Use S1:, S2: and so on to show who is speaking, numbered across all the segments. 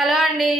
S1: Hello అండి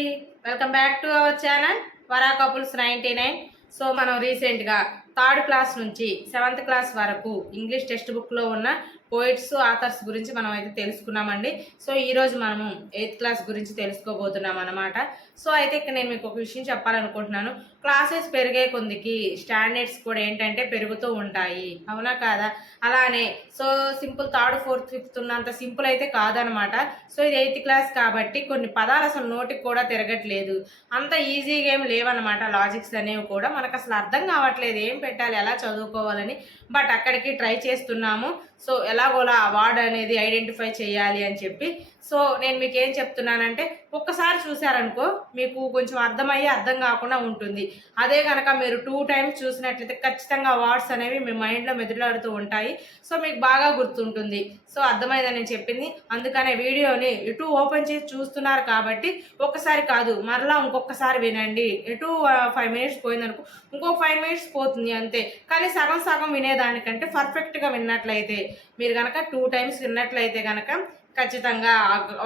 S1: welcome back to our channel Vara couples ninety nine. So మనం రీసెంట్గా third class నుంచి seventh class వరకు ఇంగ్లీష్ టెక్స్ట్ బుక్లో ఉన్న పోయిట్స్ ఆథర్స్ గురించి మనం అయితే తెలుసుకున్నామండి. సో ఈరోజు మనము ఎయిత్ క్లాస్ గురించి తెలుసుకోబోతున్నాం అనమాట సో అయితే ఇక్కడ నేను మీకు ఒక విషయం చెప్పాలనుకుంటున్నాను. క్లాసెస్ పెరిగే కొందికి స్టాండర్డ్స్ కూడా ఏంటంటే పెరుగుతూ ఉంటాయి. అవునా కాదా? అలానే so simple third fourth fifth ఉన్నంత సింపుల్ అయితే కాదనమాట. సో ఇది ఎయిత్ క్లాస్ కాబట్టి కొన్ని పదాలు అసలు నోటికి కూడా తిరగట్లేదు. అంత ఈజీగా ఏం లేవన్నమాట లాజిక్స్ అనేవి కూడా. మనకు అసలు అర్థం కావట్లేదు ఏం పెట్టాలి ఎలా చదువుకోవాలని. బట్ అక్కడికి ట్రై చేస్తున్నాము. సో ఎలాగోలా ఆ వార్డ్ అనేది ఐడెంటిఫై చేయాలి అని చెప్పి. సో నేను మీకు ఏం చెప్తున్నానంటే ఒక్కసారి చూసారనుకో మీకు కొంచెం అర్థమయ్యి అర్థం కాకుండా ఉంటుంది. అదే కనుక మీరు టూ టైమ్స్ చూసినట్లయితే ఖచ్చితంగా వర్డ్స్ అనేవి మీ మైండ్లో మెదలాడుతూ ఉంటాయి. సో మీకు బాగా గుర్తుంటుంది. సో అర్థమైందని నేను చెప్పింది. అందుకనే వీడియోని ఇటు ఓపెన్ చేసి చూస్తున్నారు కాబట్టి ఒక్కసారి కాదు మరలా ఇంకొకసారి వినండి. ఎటు ఫైవ్ మినిట్స్ పోయిందనుకో ఇంకొక ఫైవ్ మినిట్స్ పోతుంది అంతే. కానీ సగం సగం వినేదానికంటే పర్ఫెక్ట్గా విన్నట్లయితే మీరు కనుక టూ టైమ్స్ విన్నట్లయితే కనుక ఖచ్చితంగా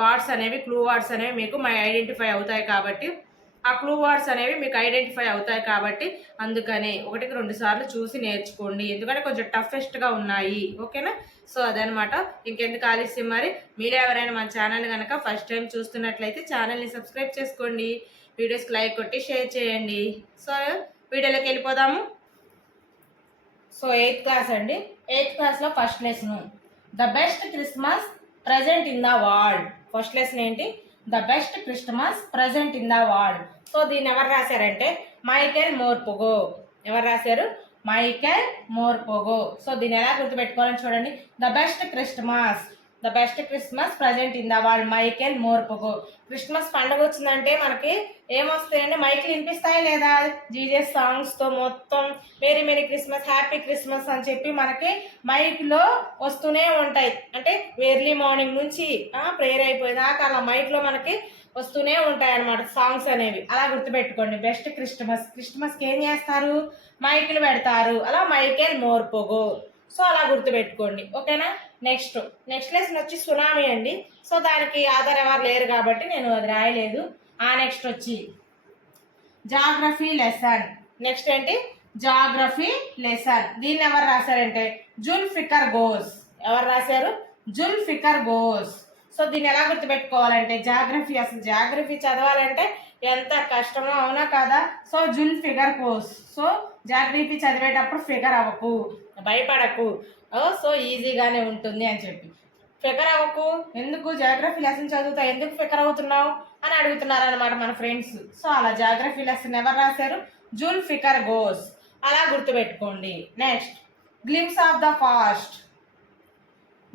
S1: వార్డ్స్ అనేవి క్లూ వార్డ్స్ అనేవి మీకు ఐడెంటిఫై అవుతాయి కాబట్టి ఆ క్లూ వర్డ్స్ అనేవి మీకు ఐడెంటిఫై అవుతాయి కాబట్టి అందుకని ఒకటికి రెండు సార్లు చూసి నేర్చుకోండి. ఎందుకంటే కొంచెం టఫెస్ట్గా ఉన్నాయి. ఓకేనా సో అదనమాట ఇంకెందుకు ఆలస్యం మరి? మీరు ఎవరైనా మన ఛానల్ కనుక ఫస్ట్ టైం చూస్తున్నట్లయితే ఛానల్ని సబ్స్క్రైబ్ చేసుకోండి. వీడియోస్కి లైక్ కొట్టి షేర్ చేయండి. సో వీడియోలోకి వెళ్ళిపోదాము. సో ఎయిత్ క్లాస్ అండి. ఎయిత్ క్లాస్లో first lesson the best Christmas present in the world first lesson ఏంటి? The best Christmas present in the world so దీన్ని ఎవరు రాశారంటే మైకెల్ మోర్పుగో. ఎవరు రాశారు? మైకెల్ మోర్పోగో. సో దీన్ని ఎలా గుర్తుపెట్టుకోవాలని చూడండి. The best Christmas. The best Christmas present in the world Michael Morpurgo Christmas పండుగ వచ్చిందంటే మనకి ఏమొస్తాయండి మైకిల్ వినిపిస్తాయి లేదా? జీజస్ సాంగ్స్తో మొత్తం merry merry Christmas happy Christmas అని చెప్పి మనకి మైక్లో వస్తూనే ఉంటాయి. అంటే ఎర్లీ మార్నింగ్ నుంచి ప్రేయర్ అయిపోయినాక అలా మైక్లో మనకి వస్తూనే ఉంటాయి అన్నమాట సాంగ్స్ అనేవి. అలా గుర్తుపెట్టుకోండి. బెస్ట్ క్రిస్టమస్ క్రిస్మస్కి ఏం చేస్తారు? మైకులు పెడతారు. అలా మైకేల్ మోర్పోగో. సో అలా గుర్తుపెట్టుకోండి. ఓకేనా? నెక్స్ట్. నెక్స్ట్ లెసన్ వచ్చి సునామీ అండి. సో దానికి ఆధార్ ఎవరు లేరు కాబట్టి నేను అది రాయలేదు. ఆ నెక్స్ట్ వచ్చి జాగ్రఫీ లెసన్ నెక్స్ట్ ఏంటి? జాగ్రఫీ లెసన్ దీన్ని ఎవరు రాశారంటే? జుల్ ఫికర్ గోస్ ఎవరు రాశారు? జుల్ ఫికర్ గోస్ సో దీన్ని ఎలా గుర్తుపెట్టుకోవాలంటే జాగ్రఫీ అసలు జాగ్రఫీ చదవాలంటే ఎంత కష్టమో అవునా కదా? సో జుల్ ఫిగర్ కోర్స్ సో జాగ్రఫీ చదివేటప్పుడు ఫిగర్ అవ్వకు. భయపడకు. సో ఈజీగానే ఉంటుంది అని చెప్పి. ఫికర్ అవ్వకు. ఎందుకు జాగ్రఫీ లెసన్ చదువుతా? ఎందుకు ఫికర్ అవుతున్నావు? అని అడుగుతున్నారు అనమాట మన ఫ్రెండ్స్ సో అలా జాగ్రఫీ లెసన్ ఎవరు రాశారు? జూల్ ఫికర్ గోస్. అలా గుర్తుపెట్టుకోండి. Next glimpses of the fast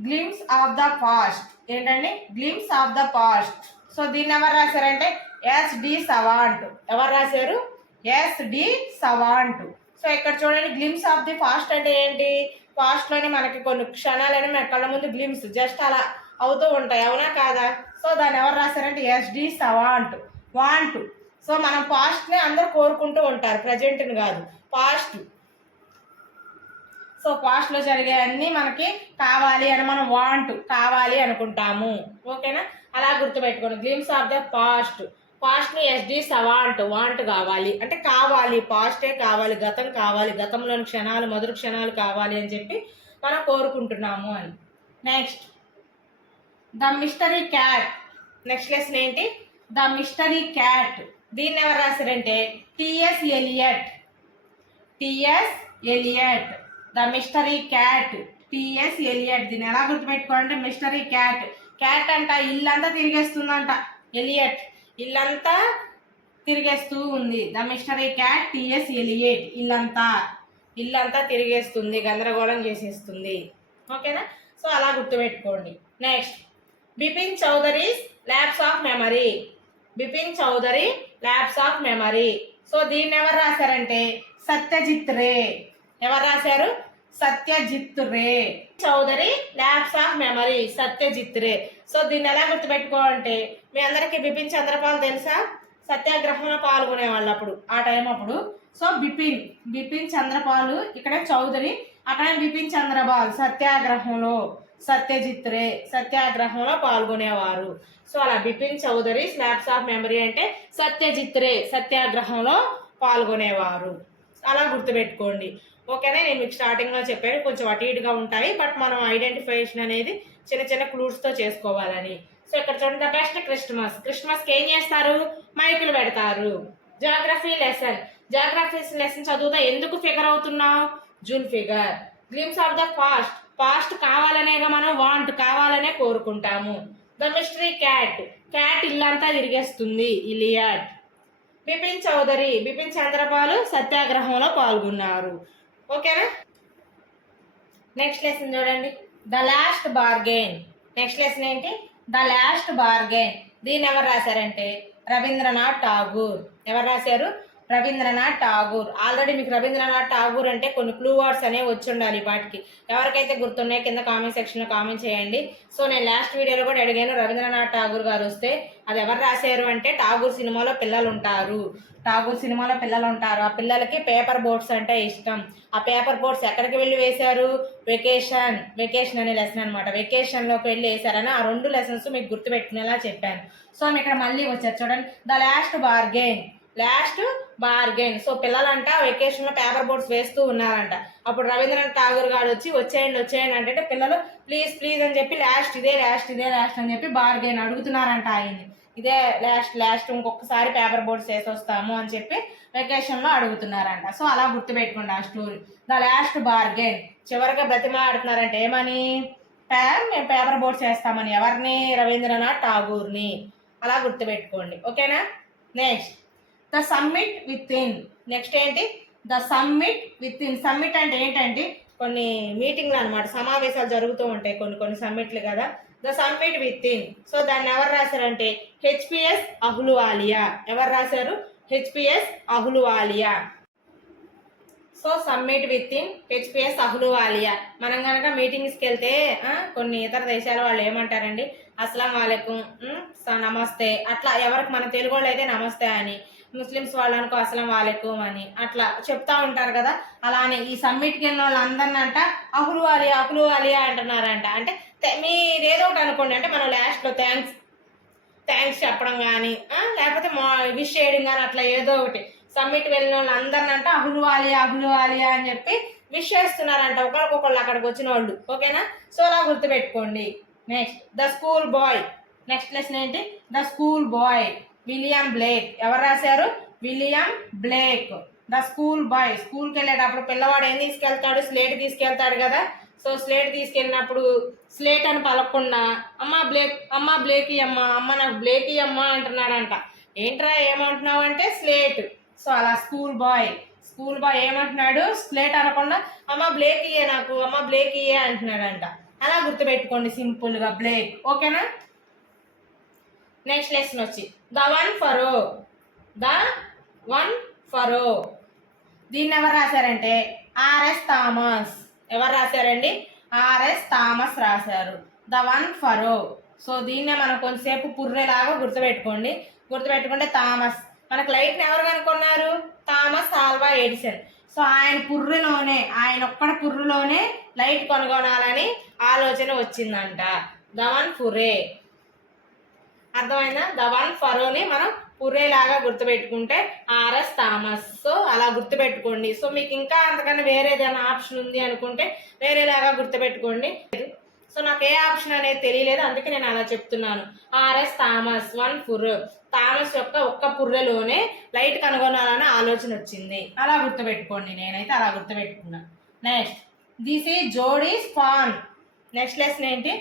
S1: glimpses of the past ఏంటండి? Glimpses of the past so దీన్ని ఎవరు రాశారంటే? ఎస్ డి సవాంట్ ఎవరు రాశారు? ఎస్ డి సవాంట్ సో ఇక్కడ చూడండి గ్లిమ్స్ ఆఫ్ ది ఫాస్ట్ అంటే ఏంటి? ఫాస్ట్లోనే మనకి కొన్ని క్షణాలని మన కళ్ళ ముందు గ్లిమ్స్ జస్ట్ అలా అవుతూ ఉంటాయి. అవునా కాదా? సో దాన్ని ఎవరు రాశారంటే ఎస్డి సవాంట్ వాంట్ సో మనం పాస్ట్ని అందరూ కోరుకుంటూ ఉంటారు. ప్రజెంట్ని కాదు. పాస్ట్. సో పాస్ట్లో జరిగే అన్నీ మనకి కావాలి అని మనం వాంట్ కావాలి అనుకుంటాము. ఓకేనా? అలా గుర్తుపెట్టుకోండి. Glimpse of the past. పాస్ట్ని ఎస్డి సవాంట్ వాంట్ కావాలి. అంటే కావాలి పాస్టే కావాలి గతం కావాలి గతంలోని క్షణాలు మధుర క్షణాలు కావాలి అని చెప్పి మనం కోరుకుంటున్నాము అని. Next the mystery cat next lesson ఏంటి? ద మిస్టరీ క్యాట్ దీన్ని ఎవరు రాశారంటే? T S Eliot T S Eliot the mystery cat T S Eliot దీన్ని ఎలా గుర్తుపెట్టుకోవాలంటే మిస్టరీ క్యాట్ క్యాట్ అంట ఇల్లంతా తిరిగేస్తుందంట. ఎలియట్ ఇల్లంతా తిరిగేస్తూ ఉంది. The missionary cat T S Eliot. ఇల్లంతా ఇల్లంతా తిరిగేస్తుంది గందరగోళం చేసేస్తుంది. ఓకేనా? సో అలా గుర్తుపెట్టుకోండి. Next Bipin Chaudhuri's lapse of memory. Bipin Chaudhuri lapse of memory. So దీన్ని ఎవరు రాశారంటే? సత్యజిత్ రే. ఎవరు రాశారు? Satyajit Ray Chaudhuri lapse of memory Satyajit Ray so దీన్ని ఎలా గుర్తుపెట్టుకోవాలంటే మీ అందరికీ బిపిన్ చంద్రపాల్ తెలుసా? సత్యాగ్రహంలో పాల్గొనే వాళ్ళు అప్పుడు ఆ టైం అప్పుడు. సో బిపిన్ బిపిన్ చంద్రపాల్ ఇక్కడ చౌదరి అక్కడ బిపిన్ చంద్రపాల్ సత్యాగ్రహంలో సత్యజిత్ రే సత్యాగ్రహంలో పాల్గొనేవారు. సో అలా Bipin Chaudhuri lapse of memory అంటే సత్యజిత్ రే సత్యాగ్రహంలో పాల్గొనేవారు. అలా గుర్తుపెట్టుకోండి. ఓకేనా నేను మీకు స్టార్టింగ్లో చెప్పాను కొంచెం అటు ఇటుగా ఉంటాయి బట్ మనం ఐడెంటిఫికేషన్ అనేది చిన్న చిన్న క్లూట్స్తో చేసుకోవాలని. సో ఇక్కడ చూడండి ద బెస్ట్ క్రిస్మస్ క్రిస్మస్కి ఏం చేస్తారు? మైకులు పెడతారు. జాగ్రఫీ లెసన్ జాగ్రఫీ లెసన్ చదువుతా ఎందుకు ఫిగర్ అవుతున్నావు? June figure glimpse of the past past కావాలనేగా మనం వాంట్ కావాలనే కోరుకుంటాము. ద మిస్టరీ క్యాట్ క్యాట్ ఇల్లంతా తిరిగేస్తుంది ఇలియాట్ బిపిన్ చౌదరి. బిపిన్ చంద్రపాలు సత్యాగ్రహంలో పాల్గొన్నారు. ఓకేనా? నెక్స్ట్ లెసన్ చూడండి. The last bargain next lesson ఏంటి? ద లాస్ట్ బార్గెన్ దీన్ని ఎవరు రాశారంటే? రవీంద్రనాథ్ ఠాగూర్. ఎవరు రాశారు? రవీంద్రనాథ్ ఠాగూర్. ఆల్రెడీ మీకు రవీంద్రనాథ్ ఠాగూర్ అంటే కొన్ని క్లూ వర్డ్స్ అనేవి వచ్చి ఉండాలి వాటికి ఎవరికైతే గుర్తున్నాయో కింద కామెంట్ సెక్షన్లో కామెంట్ చేయండి. సో నేను లాస్ట్ వీడియోలో కూడా అడిగాను. రవీంద్రనాథ్ ఠాగూర్ గారు వస్తే అది ఎవరు రాశారు అంటే ఠాగూర్ సినిమాలో పిల్లలు ఉంటారు ఠాగూర్ సినిమాలో పిల్లలు ఉంటారు ఆ పిల్లలకి పేపర్ బోట్స్ అంటే ఇష్టం. ఆ పేపర్ బోట్స్ ఎక్కడికి వెళ్ళి వేశారు? వెకేషన్ వెకేషన్ అనే లెసన్ అనమాట వెకేషన్లోకి వెళ్ళి వేశారని ఆ రెండు లెసన్స్ మీకు గుర్తుపెట్టుకునేలా చెప్పాను. సో ఇక్కడ మళ్ళీ వచ్చారు. చూడండి. The last bargain last bargain. So పిల్లలంట వెకేషన్లో పేపర్ బోర్డ్స్ వేస్తూ ఉన్నారంట. అప్పుడు రవీంద్రనాథ్ ఠాగూర్ గారు వచ్చి వచ్చేయండి వచ్చేయండి అంటే పిల్లలు ప్లీజ్ ప్లీజ్ అని చెప్పి లాస్ట్ ఇదే లాస్ట్ ఇదే లాస్ట్ అని చెప్పి బార్గెన్ అడుగుతున్నారంట ఆయన్ని. ఇదే లాస్ట్ లాస్ట్ ఇంకొకసారి పేపర్ బోర్డ్స్ వేసి వస్తాము అని చెప్పి వెకేషన్లో అడుగుతున్నారంట. సో అలా గుర్తుపెట్టుకోండి ఆ స్టోరీ ద లాస్ట్ బార్గెన్. చివరిగా బ్రతిమాడుతున్నారంటే. ఏమని? మేము పేపర్ బోర్డ్స్ వేస్తామని ఎవరిని? రవీంద్రనాథ్ ఠాగూర్ని. అలా గుర్తుపెట్టుకోండి. ఓకేనా? Next. The summit within next ఏంటి? The summit with in summit అంటే ఏంటంటే కొన్ని మీటింగ్లు అనమాట సమావేశాలు జరుగుతూ ఉంటాయి కొన్ని కొన్ని సమ్మిట్లు కదా. The summit with in so దాన్ని ఎవరు రాశారంటే? హెచ్పిఎస్ అహులువాలియా ఎవరు రాశారు? HPS Ahluwalia so summit within HPS Ahluwalia మనం కనుక మీటింగ్స్కి వెళ్తే కొన్ని ఇతర దేశాల వాళ్ళు ఏమంటారండి? అస్సలం వాలేకుం. స- నమస్తే. అట్లా ఎవరికి మన తెలుగు వాళ్ళు అయితే నమస్తే అని. ముస్లిమ్స్ వాళ్ళనుకో అసలం అస్సలం వాలేకుం అని అట్లా చెప్తా ఉంటారు కదా. అలానే ఈ సమ్మిట్కి వెళ్ళిన వాళ్ళందరినీ అంట అహులువాలి అహులువాలి అంటున్నారంట. అంటే మీరు మీరేదో ఒకటి అనుకోండి. అంటే మనం లాస్ట్లో థ్యాంక్స్ థ్యాంక్స్ చెప్పడం కానీ లేకపోతే మా విష్ చేయడం కానీ అట్లా ఏదో ఒకటి. సమ్మిట్ వెళ్ళిన వాళ్ళు అంట అహులువాలి అహులువాలి అని చెప్పి విష్ చేస్తున్నారంట. ఒకరికొకళ్ళు అక్కడికి వచ్చిన వాళ్ళు. ఓకేనా? సో అలా గుర్తుపెట్టుకోండి. Next the schoolboy. Next lesson ఏంటి? The schoolboy. విలియం బ్లేక్ ఎవరు రాశారు? William Blake the school bye స్కూల్కి వెళ్ళేటప్పుడు పిల్లవాడు ఏం తీసుకెళ్తాడు? స్లేట్ తీసుకెళ్తాడు కదా. సో స్లేట్ తీసుకెళ్ళినప్పుడు స్లేట్ అని పలకుండా అమ్మ బ్లేక్ అమ్మ బ్లేక్ అమ్మ అమ్మ నాకు బ్లేక్ అమ్మ అంటున్నాడంట. ఏంట్రా ఏమంటున్నావు అంటే స్లేట్ సో అలా స్కూల్ బాయ్ స్కూల్ బాయ్ ఏమంటున్నాడు? స్లేట్ అనకుండా అమ్మ బ్లేక్ ఇయ్యే నాకు అమ్మ బ్లేక్ ఇయ్యే అంటున్నాడంట. అలా గుర్తుపెట్టుకోండి సింపుల్గా బ్లేక్ ఓకేనా? నెక్స్ట్ లెసన్ వచ్చి the one furrow the one furrow దీన్ని ఎవరు రాశారంటే ఆర్ఎస్ థామస్ ఎవరు రాశారండి? ఆర్ఎస్ థామస్ రాశారు. ద వన్ ఫరో సో దీన్నే మనం కొంతసేపు పుర్రెలాగా గుర్తుపెట్టుకోండి. గుర్తుపెట్టుకుంటే థామస్ మనకు లైట్ని ఎవరు కనుక్కున్నారు? థామస్ ఆల్వా ఎడిసన్ సో ఆయన పుర్రులోనే ఆయన ఒక్కడ పుర్రులోనే లైట్ కనుగొనాలని ఆలోచన వచ్చిందంట. ద వన్ ఫురే అర్థమైందా? ద వన్ ఫరోని మనం పురేలాగా గుర్తుపెట్టుకుంటే ఆర్ఎస్ థామస్. సో అలా గుర్తుపెట్టుకోండి. సో మీకు ఇంకా అంతకన్నా వేరే ఏదైనా ఆప్షన్ ఉంది అనుకుంటే వేరేలాగా గుర్తుపెట్టుకోండి. సో నాకు ఏ ఆప్షన్ అనేది తెలియలేదు అందుకే నేను అలా చెప్తున్నాను. ఆర్ఎస్ థామస్ వన్ పుర్ర థామస్ యొక్క ఒక్క పుర్రెలోనే లైట్ కనుగొనాలని ఆలోచన వచ్చింది. అలా గుర్తుపెట్టుకోండి. నేనైతే అలా గుర్తుపెట్టుకున్నా. Next this is Jody's fawn next lesson ఏంటి?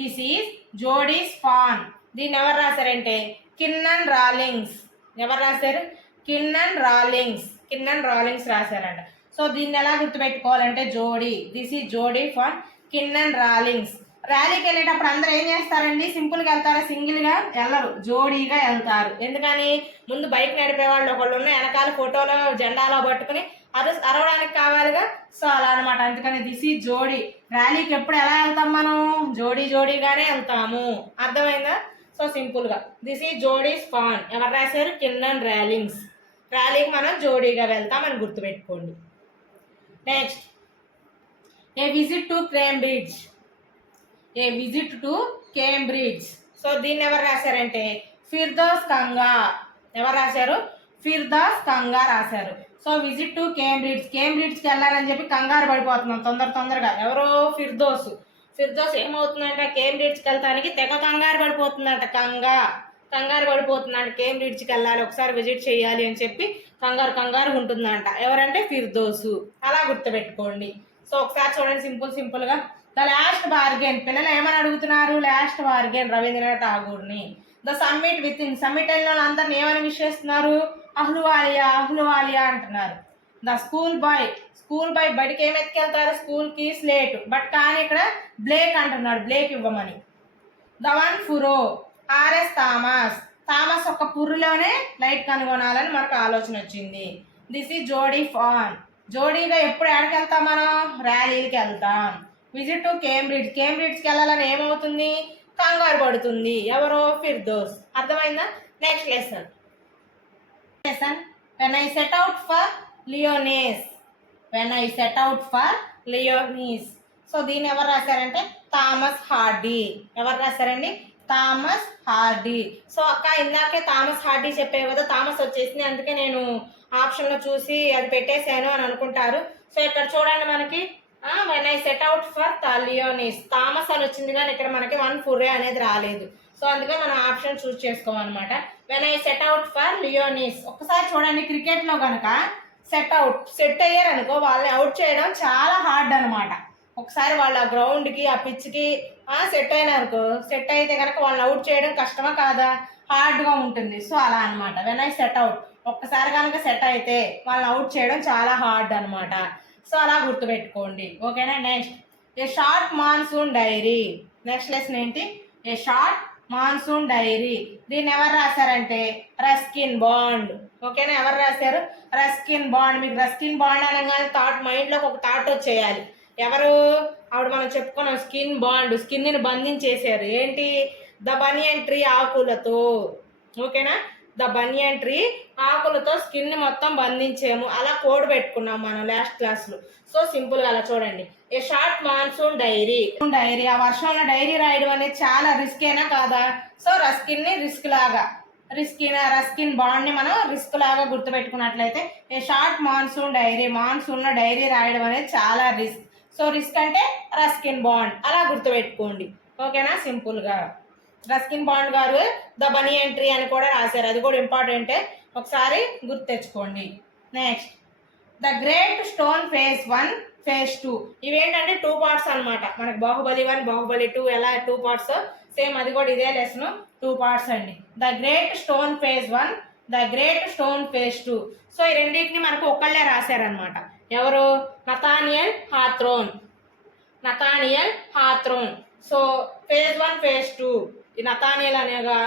S1: దిస్ ఈజ్ జోడీస్ ఫాన్ దీన్ని ఎవరు రాశారంటే? కిన్నన్ రాలింగ్స్. ఎవరు రాశారు? కిన్నన్ రాలింగ్స్. కిన్నన్ రాలింగ్స్ రాశారంట. సో దీన్ని ఎలా గుర్తుపెట్టుకోవాలంటే జోడీ. దిస్ ఈ జోడీ ఫర్ కిన్నన్ రాలింగ్స్. ర్యాలీకి వెళ్ళేటప్పుడు అందరూ ఏం చేస్తారండి? సింపుల్గా వెళ్తారా? సింగిల్గా వెళ్ళరు. జోడీగా వెళ్తారు. ఎందుకని? ముందు బైక్ నడిపే వాళ్ళు ఒకళ్ళు ఉన్న వెనకాల ఫోటోలో జెండాలో పట్టుకుని అరు అరవడానికి కావాలిగా? సో అలా అనమాట అందుకని దిస్ ఈ జోడీ. ర్యాలీకి ఎప్పుడు ఎలా వెళ్తాం మనం? జోడీ జోడీగానే వెళ్తాము. అర్థమైందా? సో సింపుల్గా దిస్ ఈ జోడీస్ ఫాన్ ఎవరు రాశారు కిన్నన్ ర్యాలింగ్స్ ర్యాలీకి మనం జోడీగా వెళ్తామని గుర్తుపెట్టుకోండి next a visit to Kiran a visit to Cambridge so దీన్ని ఎవరు రాశారంటే? ఫిర్దోస్ కంగా. ఎవరు రాశారు? ఫిర్దాస్ కంగా రాశారు. సో విజిట్ టు కేంబ్రిడ్జ్ కేంబ్రిడ్జ్కి వెళ్ళాలని చెప్పి కంగారు పడిపోతున్నాం. తొందర తొందరగా. ఎవరో ఫిర్దోస్. ఫిర్దోస్ ఏమవుతుందంటే? కేంబ్రిడ్జ్కి వెళ్తానికి తెగ కంగారు పడిపోతుందంట కంగా. కంగారు పడిపోతుందంట కేంబ్రిడ్జ్కి వెళ్ళాలి ఒకసారి విజిట్ చేయాలి అని చెప్పి కంగారు కంగారు ఉంటుందంట. ఎవరంటే ఫిర్దోసు. అలా గుర్తుపెట్టుకోండి. సో ఒకసారి చూడండి సింపుల్ సింపుల్గా. The last bargain. పిల్లలు ఏమని అడుగుతున్నారు? లాస్ట్ బార్గెన్ రవీంద్రనాథ్ ఠాగూర్ని. The summit with in summit వెళ్ళిన వాళ్ళందరినీ ఏమని విష్ చేస్తున్నారు? అహ్లువాలియా అహ్లువాలియా అంటున్నారు. The school boy. School by బడికి ఏమి ఎత్తుకెళ్తారు? స్కూల్కి స్లేట్. బట్ కానీ ఇక్కడ బ్లేక్ అంటున్నాడు. బ్లేక్ ఇవ్వమని. The one furrow. RS Thomas. Thomas ఒక పుర్రులోనే లైట్ కనుగొనాలని మనకు ఆలోచన వచ్చింది. దిస్ ఈ జోడీ ఫాన్. జోడీగా ఎప్పుడు ఎక్కడికి వెళ్తాం మనం? ర్యాలీకి వెళ్తాం. Visit to Cambridge. కేంబ్రిడ్జ్కి వెళ్ళాలని ఏమవుతుంది? కంగారు పడుతుంది. ఎవరో ఫిర్దోస్. అర్థమైందా? Next lesson. Lesson. When I set out for Lyonnesse when I set out for Lyonnesse so దీన్ని ఎవరు రాశారంటే? థామస్ హార్డీ ఎవరు రాశారండి? థామస్ హార్డీ సో అక్క ఇందాకే థామస్ హార్డీ చెప్పావు కదా థామస్ వచ్చేసింది. అందుకే నేను ఆప్షన్లో చూసి అది పెట్టేశాను అని అనుకుంటారు. సో ఇక్కడ చూడండి మనకి. When I set out for Lyonnesse Thomas అని వచ్చింది కానీ ఇక్కడ మనకి వన్ ఫురే అనేది రాలేదు. సో అందుకే మనం ఆప్షన్ చూస్ చేసుకోవాలన్నమాట. When I set out for Lyonnesse ఒకసారి చూడండి క్రికెట్లో కనుక సెట్ అవుట్ సెట్ అయ్యారు అనుకో వాళ్ళని అవుట్ చేయడం చాలా హార్డ్ అనమాట ఒకసారి వాళ్ళ గ్రౌండ్కి ఆ పిచ్కి సెట్ అయినారనుకో సెట్ అయితే కనుక వాళ్ళని అవుట్ చేయడం కష్టమా కాదా? హార్డ్గా ఉంటుంది. సో అలా అనమాట వెన్ ఐ సెట్ అవుట్ ఒక్కసారి కనుక సెట్ అయితే వాళ్ళని అవుట్ చేయడం చాలా హార్డ్ అనమాట సో అలా గుర్తుపెట్టుకోండి. ఓకేనా next a short monsoon diary next lesson ఏంటి? A short monsoon diary. దీన్ని ఎవరు రాశారంటే? Ruskin Bond. ఓకేనా? ఎవరు రాశారు? Ruskin Bond. మీకు రస్కిన్ బాండ్ అనగానే థాట్ మైండ్లోకి ఒక థాట్ వచ్చేయాలి. ఎవరు? ఆవిడ మనం చెప్పుకున్నాం స్కిన్ బాండ్. స్కిన్ని బంధించేశారు. ఏంటి? ద బనియన్ ట్రీ ఆకులతో. ఓకేనా? ద బనియన్ ట్రీ ఆకులతో స్కిన్ మొత్తం బంధించాము. అలా కోడ్ పెట్టుకున్నాం మనం లాస్ట్ క్లాస్లో సో సింపుల్గా అలా చూడండి. A short monsoon diary. Diary. ఆ వర్షంలో డైరీ రాయడం అనేది చాలా రిస్క్ అయినా కాదా? సో రస్కిన్ని రిస్క్ లాగా. రిస్కిన్ రస్కిన్ బాండ్ని మనం రిస్క్ లాగా గుర్తుపెట్టుకున్నట్లయితే ఏ షార్ట్ మాన్సూన్ డైరీ మాన్సూన్లో డైరీ రాయడం అనేది చాలా రిస్క్. సో రిస్క్ అంటే రస్కిన్ బాండ్. అలా గుర్తుపెట్టుకోండి. ఓకేనా? సింపుల్గా రస్కిన్ బాండ్ గారు ద బనీ ఎంట్రీ అని కూడా రాశారు. అది కూడా ఇంపార్టెంటే ఒకసారి గుర్తు తెచ్చుకోండి. Next the great stone face one face two ఇవేంటంటే టూ పార్ట్స్ అనమాట మనకి బాహుబలి వన్ బాహుబలి టూ ఎలా టూ పార్ట్స్ సేమ్ అది కూడా ఇదే లెసన్ టూ పార్ట్స్ అండి. The great stone face one the great stone face two so ఈ రెండింటిని మనకు ఒకళ్ళే రాశారనమాట ఎవరు? Nathaniel Hawthorne Nathaniel Hawthorne so face one face two ఈ నతానియల్ అనేగా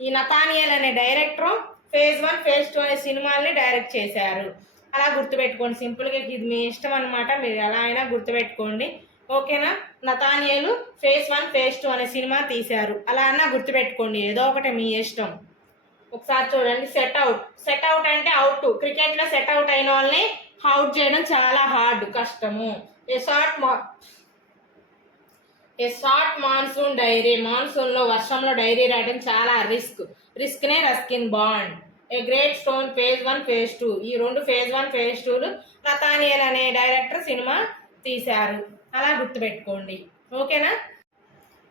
S1: ఈ నతానియల్ అనే director face one face two అనే సినిమాల్ని డైరెక్ట్ చేశారు. అలా గుర్తుపెట్టుకోండి. సింపుల్గా ఇది మీ ఇష్టం అనమాట మీరు ఎలా అయినా గుర్తుపెట్టుకోండి. ఓకేనా? Nathaniel face one face two అనే సినిమా తీశారు. అలా అన్నా గుర్తుపెట్టుకోండి. ఏదో ఒకటి మీ ఇష్టం. ఒకసారి చూడండి. Set out. సెట్ అవుట్ అంటే అవుట్. క్రికెట్లో సెట్ అవుట్ అయిన వాళ్ళని అవుట్ చేయడం చాలా హార్డ్ కష్టము. ఏ షార్ట్ మా ఏ షార్ట్ మాన్సూన్ డైరీ మాన్సూన్లో వర్షంలో డైరీ రాయడం చాలా risk. రిస్క్నే Ruskin Bond. A great stone face one face two. ఈ రెండు ఫేజ్ వన్ ఫేజ్ టూలు నతానియల్ అనే డైరెక్టర్ సినిమా తీశారు. అలా గుర్తుపెట్టుకోండి. ఓకేనా?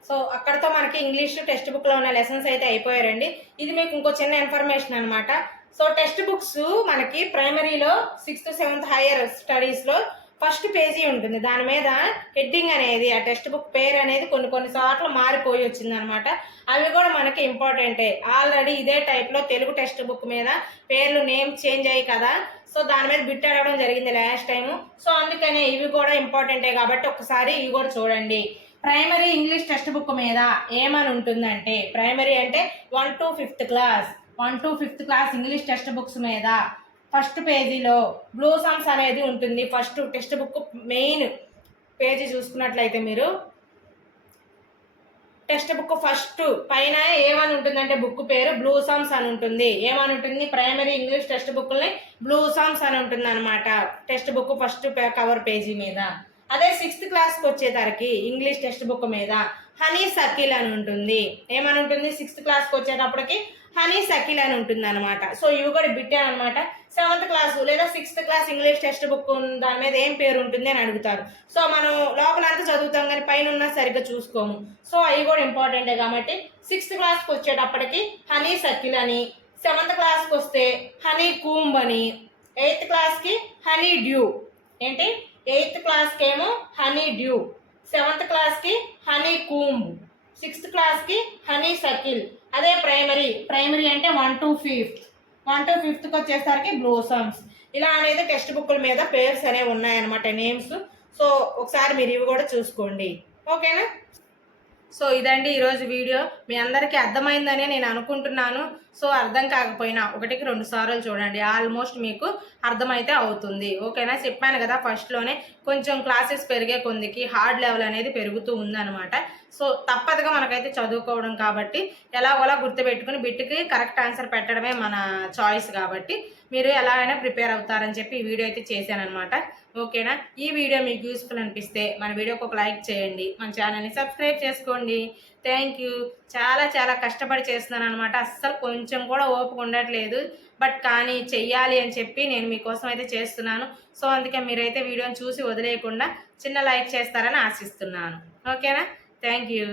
S1: సో అక్కడతో మనకి ఇంగ్లీష్ టెక్స్ట్ బుక్లో ఉన్న లెసన్స్ అయితే అయిపోయారండి. ఇది మీకు ఇంకో చిన్న ఇన్ఫర్మేషన్ అనమాట సో టెక్స్ట్ బుక్స్ మనకి ప్రైమరీలో సిక్స్త్ సెవెంత్ హైయర్ స్టడీస్లో ఫస్ట్ పేజీ ఉంటుంది. దాని మీద హెడ్డింగ్ అనేది ఆ టెక్స్ట్ బుక్ పేరు అనేది కొన్ని కొన్ని సార్లు మారిపోయి వచ్చింది అనమాట అవి కూడా మనకి ఇంపార్టెంటే. ఆల్రెడీ ఇదే టైప్లో తెలుగు టెక్స్ట్ బుక్ మీద పేర్లు నేమ్ చేంజ్ అయ్యి కదా. సో దాని మీద బిట్ అడగడం జరిగింది లాస్ట్ టైము సో అందుకనే ఇవి కూడా ఇంపార్టెంటే కాబట్టి ఒకసారి ఇవి కూడా చూడండి. ప్రైమరీ ఇంగ్లీష్ టెక్స్ట్ బుక్ మీద ఏమని ఉంటుందంటే ప్రైమరీ అంటే one to fifth class one to fifth class English text books మీద ఫస్ట్ పేజీలో బ్లూ సాంగ్స్ అనేది ఉంటుంది. First text book main page చూసుకున్నట్లయితే మీరు టెక్స్ట్ బుక్ ఫస్ట్ పైన ఏమని ఉంటుందంటే బుక్ పేరు బ్లూ సాంగ్స్ అని ఉంటుంది. ఏమని ఉంటుంది? ప్రైమరీ ఇంగ్లీష్ టెక్స్ట్ బుక్ని బ్లూ సాంగ్స్ అని ఉంటుంది అనమాట text book first cover page మీద. అదే సిక్స్త్ క్లాస్కి వచ్చేసరికి ఇంగ్లీష్ టెక్స్ట్ బుక్ మీద హనీ సకిల్ అని ఉంటుంది. ఏమని ఉంటుంది? సిక్స్త్ క్లాస్కి వచ్చేటప్పటికి హనీ సకిల్ అని ఉంటుంది అనమాట సో ఇవి కూడా బిట్టాను అనమాట సెవెంత్ క్లాస్ లేదా sixth class English text book దాని మీద ఏం పేరు ఉంటుంది అని అడుగుతారు. సో మనం లోపలంతా చదువుతాం కానీ పైన ఉన్నా సరిగ్గా చూసుకోము. సో అవి కూడా ఇంపార్టెంటే కాబట్టి సిక్స్త్ క్లాస్కి వచ్చేటప్పటికి హనీ సకిల్ అని సెవెంత్ క్లాస్కి వస్తే హనీ కూంబ్ అని ఎయిత్ క్లాస్కి హనీ డ్యూ. ఏంటి? ఎయిత్ క్లాస్కి ఏమో హనీ డ్యూ. సెవెంత్ క్లాస్కి హనీ కూంబ్. సిక్స్త్ క్లాస్కి హనీ సకిల్. అదే ప్రైమరీ ప్రైమరీ అంటే one to fifth one to ఫిఫ్త్కి వచ్చేసరికి బ్లోసమ్స్ ఇలా అనేది టెక్స్ట్ బుక్ల మీద పేర్స్ అనేవి ఉన్నాయన్నమాట నేమ్స్ సో ఒకసారి మీరు ఇవి కూడా చూసుకోండి. ఓకేనా సో ఇదండి ఈరోజు వీడియో. మీ అందరికీ అర్థమైందని నేను అనుకుంటున్నాను. సో అర్థం కాకపోయినా ఒకటికి రెండు సార్లు చూడండి. ఆల్మోస్ట్ మీకు అర్థమైతే అవుతుంది. ఓకేనా? చెప్పాను కదా ఫస్ట్లోనే కొంచెం క్లాసెస్ పెరిగే కొందికి హార్డ్ లెవెల్ అనేది పెరుగుతూ ఉందన్నమాట. సో తప్పదుగా మనకైతే చదువుకోవడం కాబట్టి ఎలాగోలా గుర్తుపెట్టుకుని బిట్కి కరెక్ట్ ఆన్సర్ పెట్టడమే మన చాయిస్ కాబట్టి మీరు ఎలాగైనా ప్రిపేర్ అవుతారని చెప్పి ఈ వీడియో అయితే చేశానమాట ఓకేనా? ఈ వీడియో మీకు యూస్ఫుల్ అనిపిస్తే మన వీడియోకి ఒక లైక్ చేయండి. మన ఛానల్ని సబ్స్క్రైబ్ చేసుకోండి. థ్యాంక్ యూ చాలా చాలా కష్టపడి చేస్తున్నాను అనమాట అస్సలు కొంచెం కూడా ఓపిక ఉండట్లేదు. బట్ కానీ చెయ్యాలి అని చెప్పి నేను మీకోసం అయితే చేస్తున్నాను. సో అందుకే మీరైతే వీడియోని చూసి వదిలేయకుండా చిన్న లైక్ చేస్తారని ఆశిస్తున్నాను. ఓకేనా? Thank you